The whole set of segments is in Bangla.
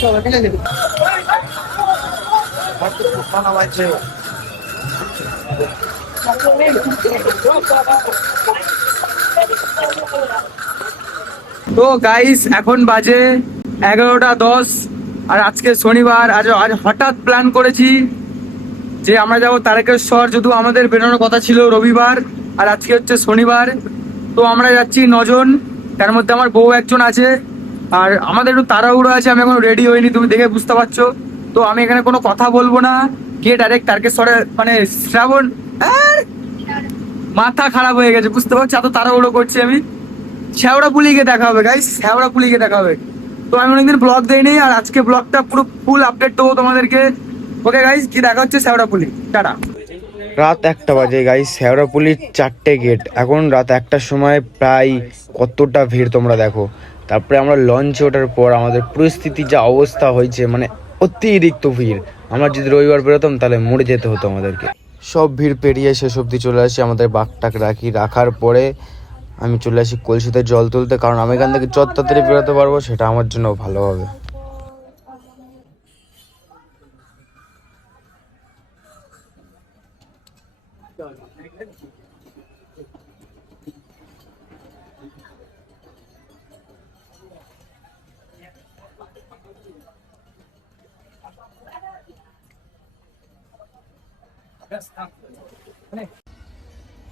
তো গাইস এখন বাজে 11:10 আর আজকে শনিবার। আজ হঠাৎ প্ল্যান করেছি যে আমরা যাবো তারকেশ্বর, যদিও আমাদের বেরোনোর কথা ছিল রবিবার আর আজকে হচ্ছে শনিবার। তো আমরা যাচ্ছি 9 জন, তার মধ্যে আমার বউ একজন আছে। আর আমাদের একটু তাড়াহুড়ো আছে, আমি এখন রেডি হইনি, তুমি দেখে বুঝতে পারছো। তো আমি এখানে কোনো কথা বলবো না, গিয়ে ডাইরেক্ট তারকেশ্বরে মানে শ্রাবণ মাথা খারাপ হয়ে গেছে, বুঝতে পারছো এত তাড়াহুড়ো করছি আমি। শেওড়াফুলি গিয়ে দেখা হবে গাইস, শেওড়াফুলি গিয়ে দেখা হবে। তো আমি অনেকদিন ব্লগ দেইনি, আর আজকে ব্লগটা পুরো ফুল আপডেট দেবো তোমাদেরকে। ওকে গাইস, কি দেখা হচ্ছে শেওড়াফুলি, টাটা। রাত 1টা বাজে গাইস, শেওড়াফুলির 4টে গেট। এখন রাত 1টার সময় প্রায় কতটা ভিড় তোমরা দেখো। তারপরে আমরা লঞ্চে ওঠার পর আমাদের পরিস্থিতি যা অবস্থা হয়েছে, মানে অতিরিক্ত ভিড়। আমরা যদি রবিবার বেরোতাম তাহলে মরে যেতে হতো আমাদেরকে। সব ভিড় পেরিয়ে শেষ অবধি চলে আসি আমাদের বাঘটাকে রাখার পরে আমি চলে আসি কলসিতে জল তুলতে, কারণ আমি এখান থেকে যত তাড়াতাড়ি বেরোতে পারবো সেটা আমার জন্য ভালো হবে।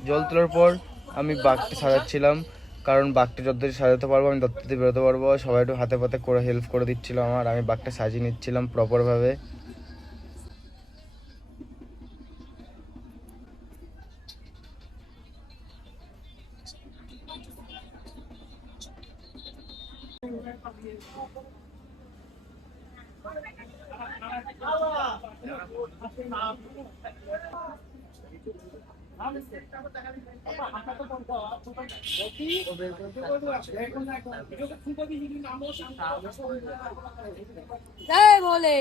জল তোলার পর আমি বাঘটা সাজাচ্ছিলাম, কারণ বাঘটা যতদিন সাজাতে পারবো আমি ততদিন বেরোতে পারবো। সবাই একটু হাতে পাতে করে হেল্প করে দিচ্ছিল আমার, আমি বাঘটা সাজিয়ে নিচ্ছিলাম প্রপারভাবে। বলে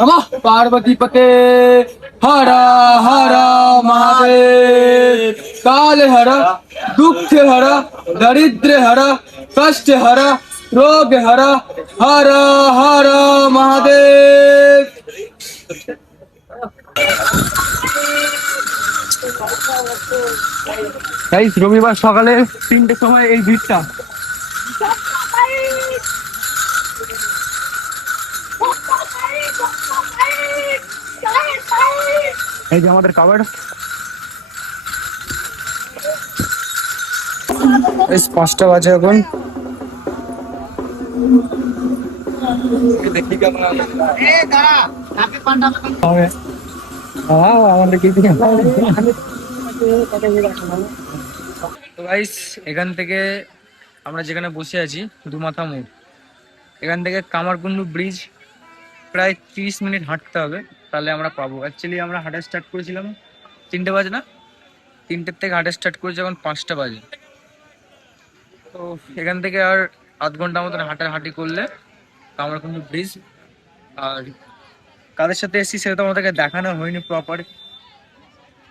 नमः पार्वती पते हर हर महादेव। काल हर, दुख हर, दरिद्र हर, कष्ट हर, रोग हर, हर हर महादेव। গাইস রবিবার সকালে 3টের সময় এই ভিড়টা। এই যে আমাদের কাভার 5টা বাজে এখন। দেখি কেমন আমাদের কি তো গাইস এখান থেকে আমরা যেখানে বসে আছি দুমাথা মোড়, এখান থেকে কামারকুন্ডু ব্রিজ প্রায় 30 মিনিট হাঁটতে হবে, তাহলে আমরা পাবো। অ্যাকচুয়ালি আমরা হাঁটা স্টার্ট করেছিলাম 3টে বাজে না, 3টের থেকে হাঁটা স্টার্ট করেছি, এখন 5টা বাজে। তো এখান থেকে আর আধ ঘন্টা মতন হাঁটাহাঁটি করলে কামারকুন্ডু ব্রিজ। আর কাদের সাথে এসেছি সেটা তোমাদেরকে দেখানো হয়নি প্রপার,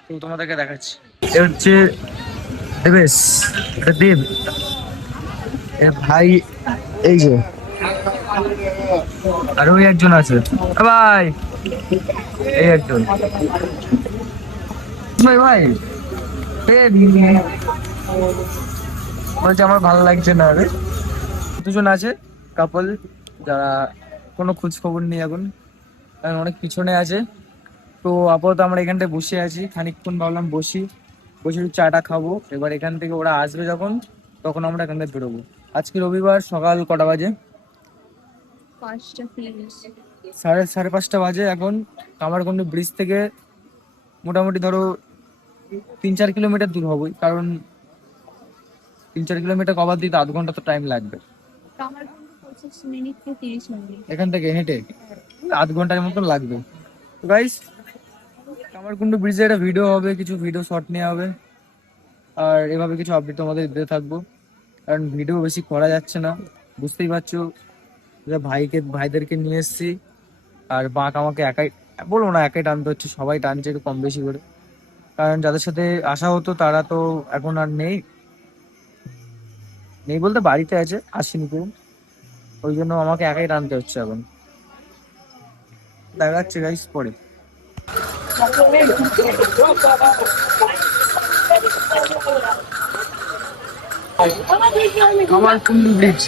তো তোমাদেরকে দেখাচ্ছি। এ হচ্ছে দেবেশ, এটা দেব, এর ভাই এই যে, আর ওই একজন আছে ভাই, এই একজন ভাই ভাই বলছে আমার ভালো লাগছে না। আরে 2জন আছে কাপল, যারা কোনো খোঁজ খবর নেই এখন, অনেক পিছনে আছে। তো আপাতত আমরা এখানটায় বসে আছি, খানিকক্ষণ ভাবলাম বসে একটু চাটা খাবো। এবার এখান থেকে ওরা আসবে যখন, তখন আমরা এখান থেকে বেরোবো। আজকে রবিবার, সকাল কটা বাজে? 5:30 বাজে এখন। কামারকুন্ডু ব্রিজ থেকে মোটামুটি ধরো 3-4 কিলোমিটার দূর হবই, কারণ 3-4 কিলোমিটার কভার দিতে আধ ঘন্টা তো টাইম লাগবে। এখান থেকে হেঁটে আধ ঘন্টার মতো লাগবে। গাইস, কামারকুন্ডু ব্রিজে একটা ভিডিও হবে, কিছু ভিডিও শট নেওয়া হবে, আর এভাবে কিছু আপডেট তোমাদের দিতে থাকবো। কারণ ভিডিও বেশি করা যাচ্ছে না, বুঝতেই পারছো যে ভাইদেরকে নিয়ে এসেছি, আর বাঁক আমাকে একাই, বলবো না একাই টানতে হচ্ছে, সবাই টানছে একটু কম বেশি করে। কারণ যাদের সাথে আসা হতো তারা তো এখন আর নেই, নেই বলতে বাড়িতে আছে, আসেনি কেউ, ওই জন্য আমাকে একাই টানতে হচ্ছে এখন। দেখা যাচ্ছে গাইস পরে। কামারকুন্ডু ব্রিজ।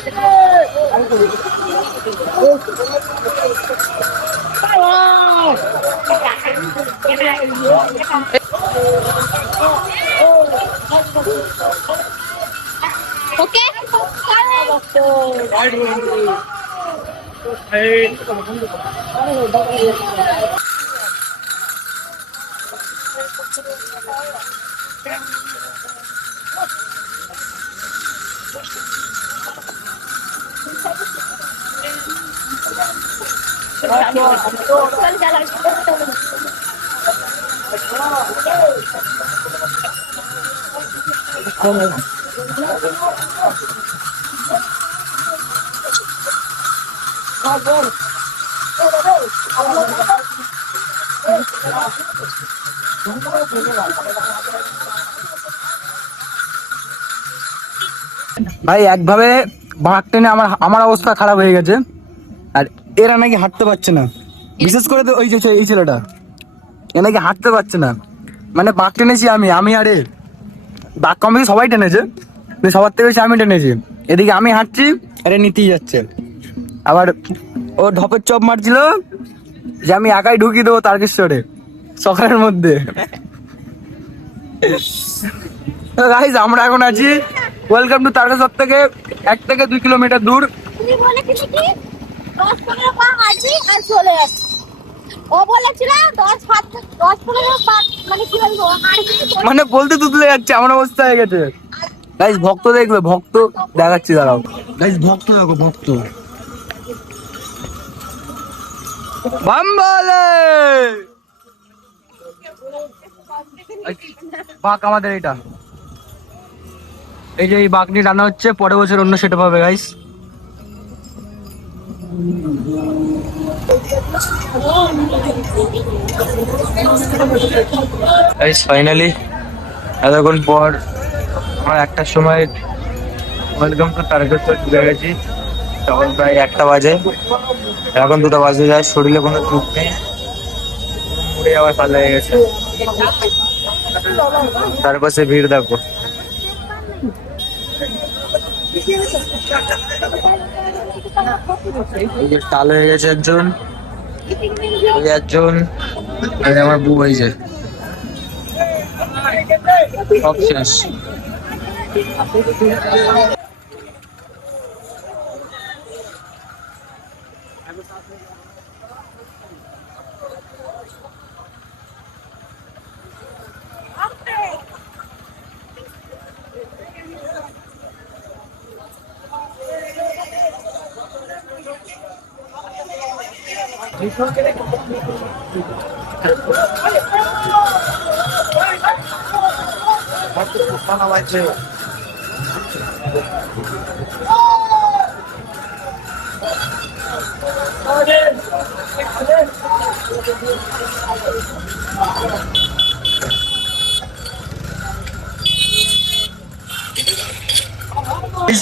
ওকে ভাই একভাবে বাঁক টেনে আমার আমার অবস্থা খারাপ হয়ে গেছে, আর এরা নাকি হাঁটতে পারছে না, বিশেষ করে তো ওই যে এই ছেলেটা, এ নাকি হাঁটতে পারছে না। মানে বাঁক টেনেছি আমি আরে বাঁক কম বেশি সবাই টেনেছে, কিন্তু সবার থেকে বেশি আমি টেনেছি। এদিকে আমি হাঁটছি, আরে নিতেই যাচ্ছে। আবার ও ঢপের চপ মারছিল যে আমি একাই ঢুকিয়ে দেবো তারকেশ্বরে সকালের মধ্যে। গাইস আমরা এখন আছি ওয়েলকাম টু তারকেশ্বর থেকে 1 থেকে 2 কিলোমিটার দূর। তুমি বলেছিলে কি 10-15 পা হাঁটবি আর চলে যাচ্ছি। ও বলেছিল 10-15 পা, মানে কি বলবো, হাঁটবি মানে বলতে তুতলে যাচ্ছে, আমার অবস্থা হয়ে গেছে। গাইস ভক্ত দেখবে, ভক্ত দেখাচ্ছি দাঁড়াও। গাইস ভক্ত দেখো, ভক্ত বাম্বালে বাঁক আমাদের এটা, এই যে এই বাঁক নিয়ে রান্না হচ্ছে, পরের বছর অন্য সেটা পাবে গাইস। গাইস ফাইনালি এতক্ষণ পর আমরা 1টার সময় ওয়েলকাম টু তারকেশ্বর ঢুকে গেছি। তখন প্রায় 1টা বাজে, এখন 2টা বাজে যায়, শরীরে কোনো চুপ নেই, মুড়ে যাওয়ার পালা হয়ে গেছে। তার পাশে ভিড় দেখো। এই যে টাল হয়ে গেছে একজন, ওই একজন, আর আমার বউ এই যে, সব শেষ।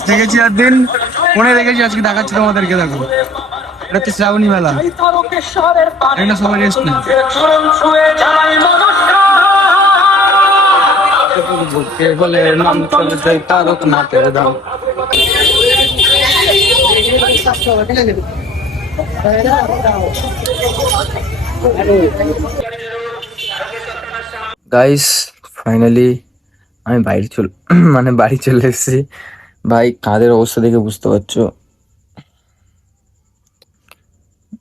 দেখেছি একদিন ফোনে দেখেছি, আজকে দেখাচ্ছি তোমাদেরকে, দেখো এটা হচ্ছে শ্রাবণী মেলা, এটা সবাই রেস্ট নেই। বলে নাম চলে তারক নাথের দাম। গাইস ফাইনালি আমি মানে বাড়ি চলে এসেছি। ভাই কাঁধের অবস্থা দেখে বুঝতে পারছো,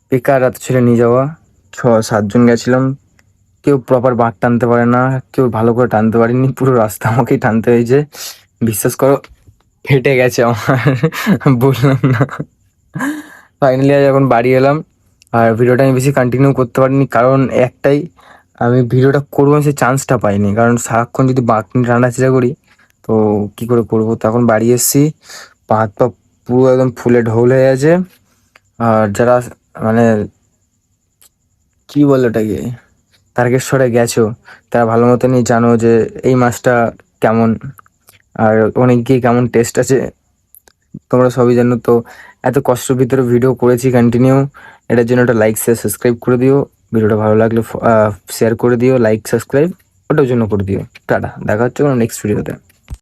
বেকার রাত ছেড়ে নিয়ে যাওয়া। 6-7 জন গেছিলাম, কেউ প্রপার বাঁক টানতে পারে না, কেউ ভালো করে টানতে পারেনি, পুরো রাস্তা আমাকেই টানতে হয়েছে। বিশ্বাস করো ফেটে গেছে আমার, বললাম না। ফাইনালি আজ এখন বাড়ি এলাম, আর ভিডিওটা আমি বেশি কন্টিনিউ করতে পারিনি, কারণ একটাই, আমি ভিডিওটা করবো সে চান্সটা পাইনি, কারণ সারাক্ষণ যদি বাকি রান্নাচিড়া করি তো কি করে করবো। তখন বাড়ি এসেছি, পা হাত পা পুরো একদম ফুলে ঢোল হয়ে আছে। আর যারা মানে কি বলে ওটাকে তারকেশ্বরে গেছো তারা ভালো মতনই জানো যে এই মাছটা কেমন, আর অনেক গিয়ে কেমন টেস্ট আছে, তোমরা সবই জানো। তো এত কষ্টের ভিতরে ভিডিও করেছি কন্টিনিউ, এটার জন্য একটা লাইক শেয়ার সাবস্ক্রাইব করে দিও। ভিডিওটা ভালো লাগলে শেয়ার করে দিও, লাইক সাবস্ক্রাইব ওটার জন্য করে দিও। টাটা, দেখা হচ্ছে কোনো নেক্সট ভিডিওতে।